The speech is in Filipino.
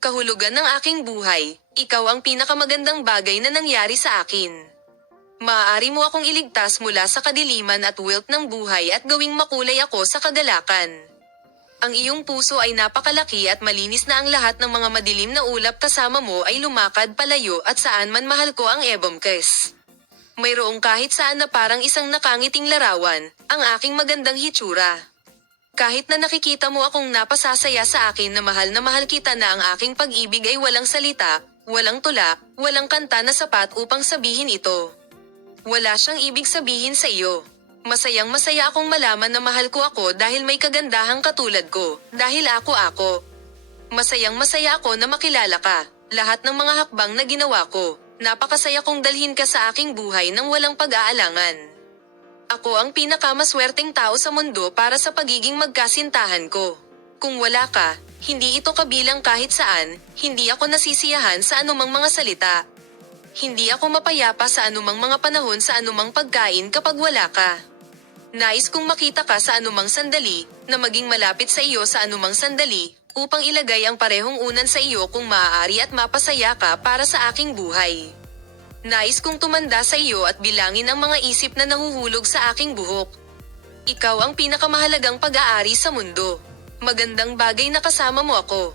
Kahulugan ng aking buhay, ikaw ang pinakamagandang bagay na nangyari sa akin. Maaari mo akong iligtas mula sa kadiliman at wilt ng buhay at gawing makulay ako sa kagalakan. Ang iyong puso ay napakalaki at malinis na ang lahat ng mga madilim na ulap kasama mo ay lumakad palayo at saan man mahal ko ang ebomkes. Mayroong kahit saan na parang isang nakangiting larawan, ang aking magandang hitsura. Kahit na nakikita mo akong napasasaya sa akin na mahal kita na ang aking pag-ibig ay walang salita, walang tula, walang kanta na sapat upang sabihin ito. Wala siyang ibig sabihin sa iyo. Masayang masaya akong malaman na mahal ko ako dahil may kagandahang katulad ko, dahil ako. Masayang masaya ako na makilala ka, lahat ng mga hakbang na ginawa ko, napakasaya kong dalhin ka sa aking buhay nang walang pag-aalangan. Ako ang pinakamaswerteng tao sa mundo para sa pagiging magkasintahan ko. Kung wala ka, hindi ito kabilang kahit saan, hindi ako nasisiyahan sa anumang mga salita. Hindi ako mapayapa sa anumang mga panahon sa anumang pagkain kapag wala ka. Nais kong makita ka sa anumang sandali, na maging malapit sa iyo sa anumang sandali, upang ilagay ang parehong unan sa iyo kung maaari at mapasaya ka para sa aking buhay. Nais kong tumanda sa iyo at bilangin ang mga isip na nahuhulog sa aking buhok. Ikaw ang pinakamahalagang pag-aari sa mundo. Magandang bagay na kasama mo ako.